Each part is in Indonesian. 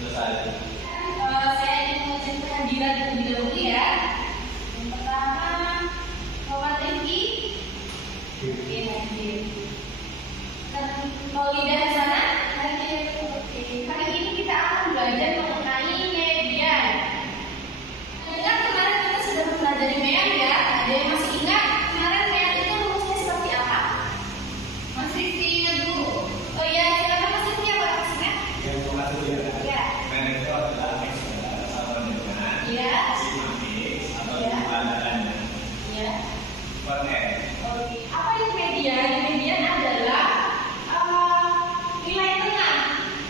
Selesai. Saya ingin mengucapkan kehadiran terlebih dahulu ya. Yang pertama, Muhammad Rifki. Oke, hadir. Maulida Hasanah, hadir. Oke, hari ini kita akan belajar mengenai median. Ingat kemarin kita sudah mempelajari median ya? Ada yang masih ingat kemarin median itu rumusnya seperti apa? Mas Rifki ingat dulu. Oh iya, silakan Mas Rifki, apa maksudnya? Yang pertama itu Ya. median itu adalah X sama dengan Ya. sigma X atau Ya. pembandingannya Ya. per N. Oke, apa itu median? Median adalah nilai tengah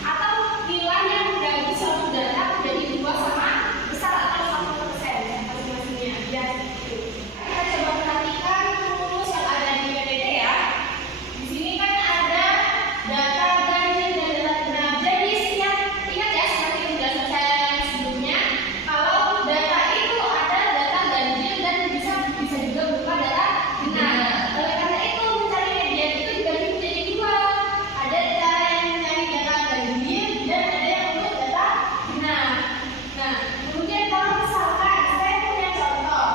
atau nilai yang membagi suatu data menjadi dua sama besar atau 1% masing-masingnya. Ya, itu. Kita coba perhatikan rumus yang ada di PPT ya. Di sini kan ada data ganjil dan data genap. Jadi ingat ya seperti penjelasan saya yang sebelumnya, kalau data itu ada data ganjil dan bisa juga berupa data genap. Oleh karena itu mencari median itu dibagi menjadi dua. Ada cara yang mencari data ganjil dan ada yang untuk data genap. Nah, kemudian kalau misalkan saya punya contoh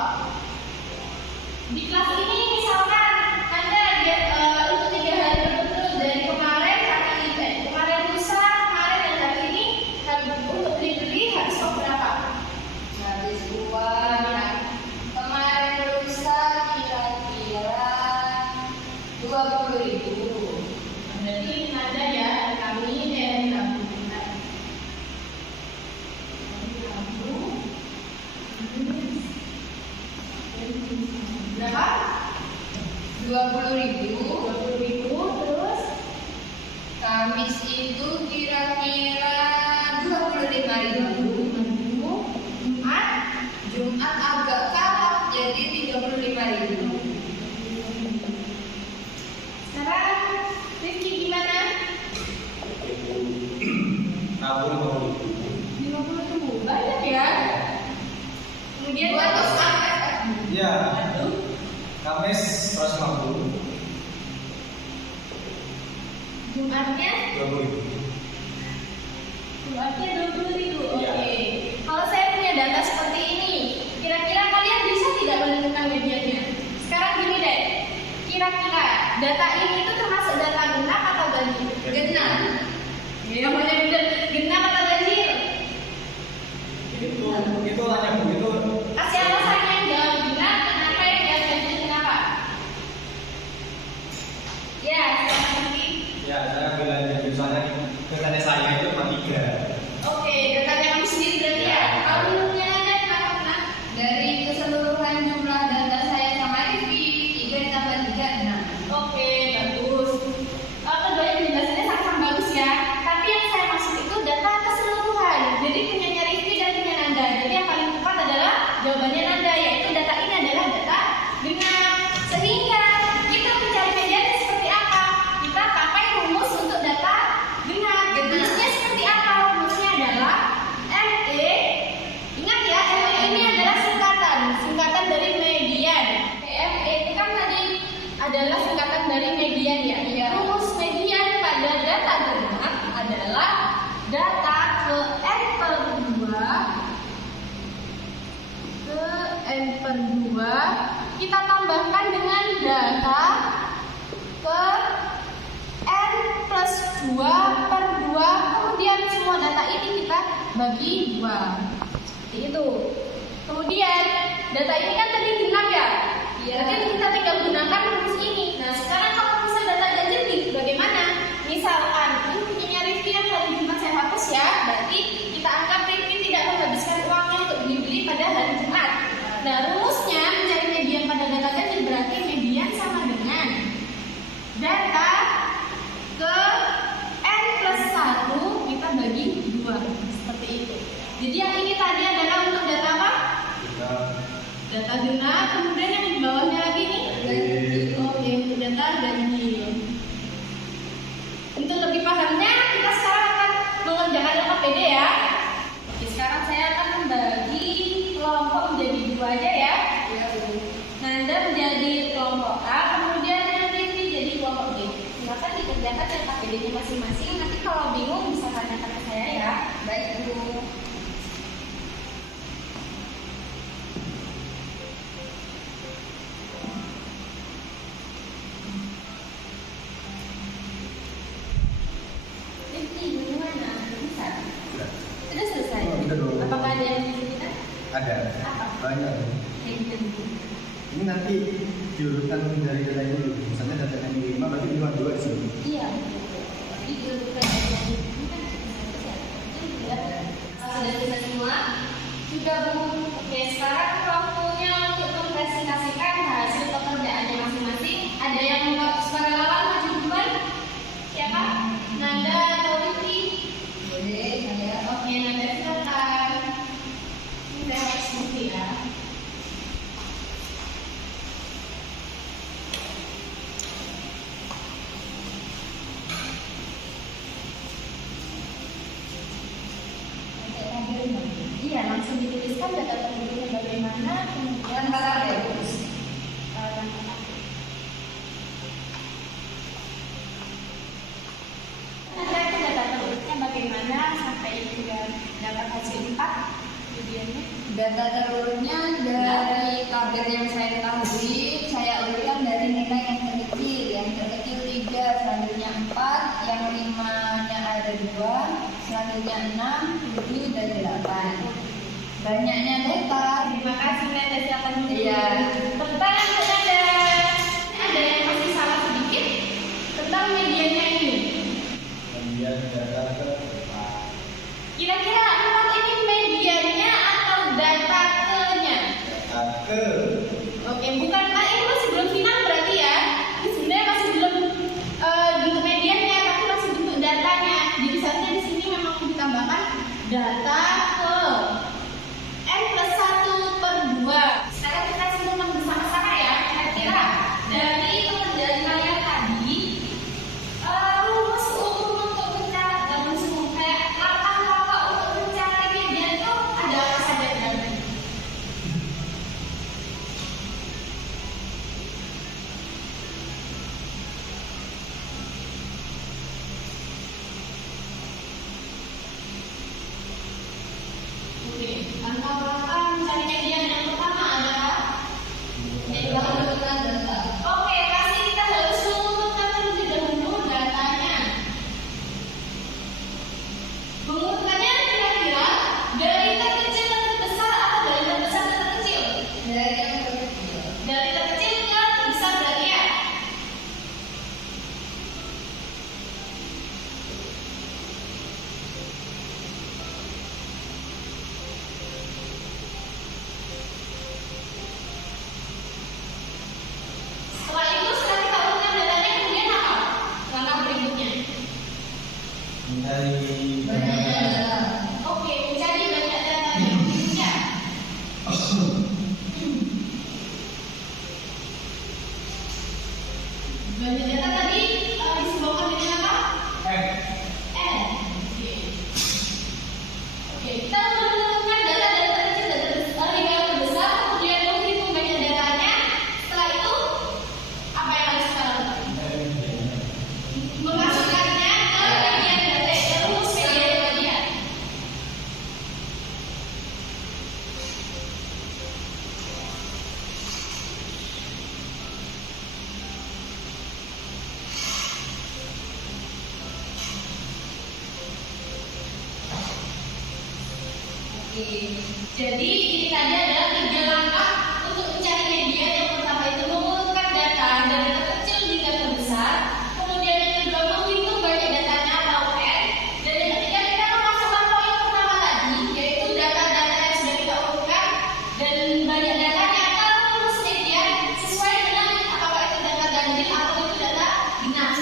di kelas ini, misalkan Anda lihat untuk 3 hari berturut dari kemarin kemarin lusa, kemarin dan hari ini untuk beli harus stok berapa? Habis 2. Kemarin lusa kira-kira 20.000. Berarti ada ya kami dari Rabu. Berapa? 20.000. Terus Kamis itu kira-kira 25.000. Jumat agak kalah jadi 35.000. Sekarang Rifki gimana? Rabu 50.000. Banyak ya. Kemudian terus ya. Kamis 150. Jumatnya 20.000. 20.000. Oke. Iya. Kalau saya punya data seperti ini, kira-kira kalian bisa tidak menentukan mediannya? Sekarang gini deh, kira-kira data ini itu termasuk data genap atau ganjil? Genap. Ya, mana benar? Genap atau ganjil? Itu hanya begitu. Kasih alasannya yang jawab genap, kenapa yang jawab ganjil, kenapa? Ya, nanti. Ya, saya bilang jadi misalnya datanya saya itu cuma 3. Oke, datanya kamu sendiri berarti ya. Kalau menurutnya Anda kenapa? Nah, dari keseluruhan jumlah data saya sama Rifki, 3 ditambah 3, 6. Oke, bagus. Keduanya penjelasannya sangat bagus ya. Tapi yang saya maksud itu data keseluruhan. Jadi punyanya Rifki dan punya Nanda. Jadi yang paling tepat adalah jawabannya Nanda, yaitu data ini adalah data genap. Sehingga kita mencari mediannya seperti apa? Kita pakai rumus untuk data genap. Rumusnya seperti apa? Rumusnya adalah ME. Ingat ya, ME ini adalah singkatan dari median. ME itu kan tadi adalah singkatan dari median ya. Rumus median pada data genap adalah data ke n per 2 kita tambahkan dengan data ke n plus 2 per 2, kemudian semua data ini kita bagi 2. Seperti itu. Kemudian data ini kan tadi genap ya. Berarti kita tinggal gunakan rumus ini. Nah, sekarang kalau misalnya data ganjil bagaimana? Misalkan ini punya Rifki yang hari Jumat saya hapus ya. Berarti kita anggap Rifki tidak menghabiskan uangnya untuk beli pada hari Jumat. Nah, rumusnya mencari median pada data ganjil berarti median sama dengan data ke n plus 1 kita bagi 2. Seperti itu. Jadi yang ini tadi adalah untuk data apa? Data genap. Kemudian yang di bawahnya lagi nih oke, untuk data ganjil. Untuk lebih pahamnya kita sekarang akan mengerjakan KPD ya. Oke, sekarang saya akan membagi kelompok menjadi 2 aja ya. Nanda menjadi kelompok A, kemudian nanti jadi kelompok B. Silakan dikerjakan cetak PD-nya masing-masing. Nanti kalau bingung bisa tanyakan ke saya ya. Baik, Bu. Rifki, bagaimana? Bisa? Sudah. Sudah selesai? Oh, udah dong. Apakah ada yang mau kita? Ada. Apa? Banyak. Ini nanti diurutkan dari data ini dulu. Misalnya data yang 5 berarti 5 2 di sini. Iya, betul. Jadi dilakukan ini kan sudah bisa semua. Sudah, Bu. Oke, sekarang waktunya untuk mempresentasikan hasil pekerjaannya masing-masing. Ada yang mau sukarelawan maju duluan? Siapa? Nanda atau Rifki? Boleh, saya. Oke, Nanda silakan. Ini saya harus bukti ya. Iya, langsung dituliskan data penduduknya bagaimana, kemudian Antara ya, Bu. Nanti itu data penduduknya bagaimana sampai hingga dapat hasil 4 videonya. Data telurnya dari tabel yang saya ketahui, saya urutkan dari nilai yang terkecil. Yang terkecil 3, selanjutnya 4, yang 5-nya ada 2, selanjutnya 6, 7, dan 8. Banyaknya data. Terima kasih Nanda, silakan dulu. Iya. Tentang Nanda, ada yang masih salah sedikit tentang medianya ini. Kemudian data ke Kira-kira empat ini medianya atau data ke-nya? data ke Oke, bukan Pak, ini masih belum final berarti ya. Ini sebenarnya masih belum bentuk mediannya, tapi masih bentuk datanya. Jadi seharusnya di sini memang ditambahkan data ke N+1/2. Sekarang kita simak bersama-sama ya. Kira-kira dari pekerjaan kalian tadi, rumus umum untuk mencari, rumus umum kayak langkah-langkah untuk mencari median itu ada apa saja kan? Oke, langkah-langkah mencari median yang pertama adalah Menentukan data. oke, pasti kita harus menentukan terlebih dahulu datanya. Mengurutkannya kira-kira dari terkecil ke terbesar atau dari terbesar ke terkecil? Dari yang terkecil. Dari terkecil ke terbesar berarti ya? Setelah itu setelah kita urutkan datanya kemudian apa? Langkah berikutnya. mencari Banyaknya data. Oke, mencari banyak data yang berikutnya. Banyak data tadi disebutkan dengan apa? N. Oke. Oke, kita menentukan data dari terkecil dan terbesar hingga yang terbesar, kemudian menghitung banyak datanya. Setelah itu, apa yang harus kita lakukan? Memasukkannya ke median data, ke rumus median tadi. Oke, jadi ini tadi adalah 3 langkah untuk mencari median. Yang pertama itu mengurutkan data dari terkecil hingga terbesar. Kemudian yang kedua menghitung banyak datanya atau N. Dan yang ketiga kita memasukkan poin pertama tadi, yaitu data-data yang sudah kita urutkan dan banyak datanya ke rumus median sesuai dengan apakah itu data ganjil atau itu data genap.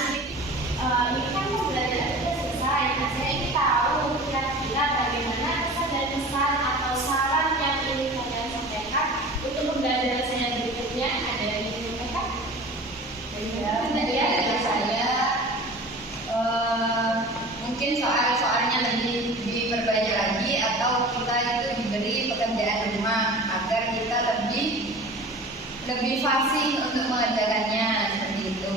Ini kan belajar sudah selesai. Nah, saya ingin tahu kira-kira bagaimana pesan dan kesan atau saran yang ingin kalian sampaikan lebih fasih untuk mengerjakannya seperti itu.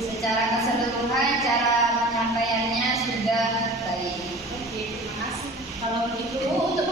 Secara keseluruhan cara penyampaiannya sudah baik. Oke, terima kasih. Kalau begitu untuk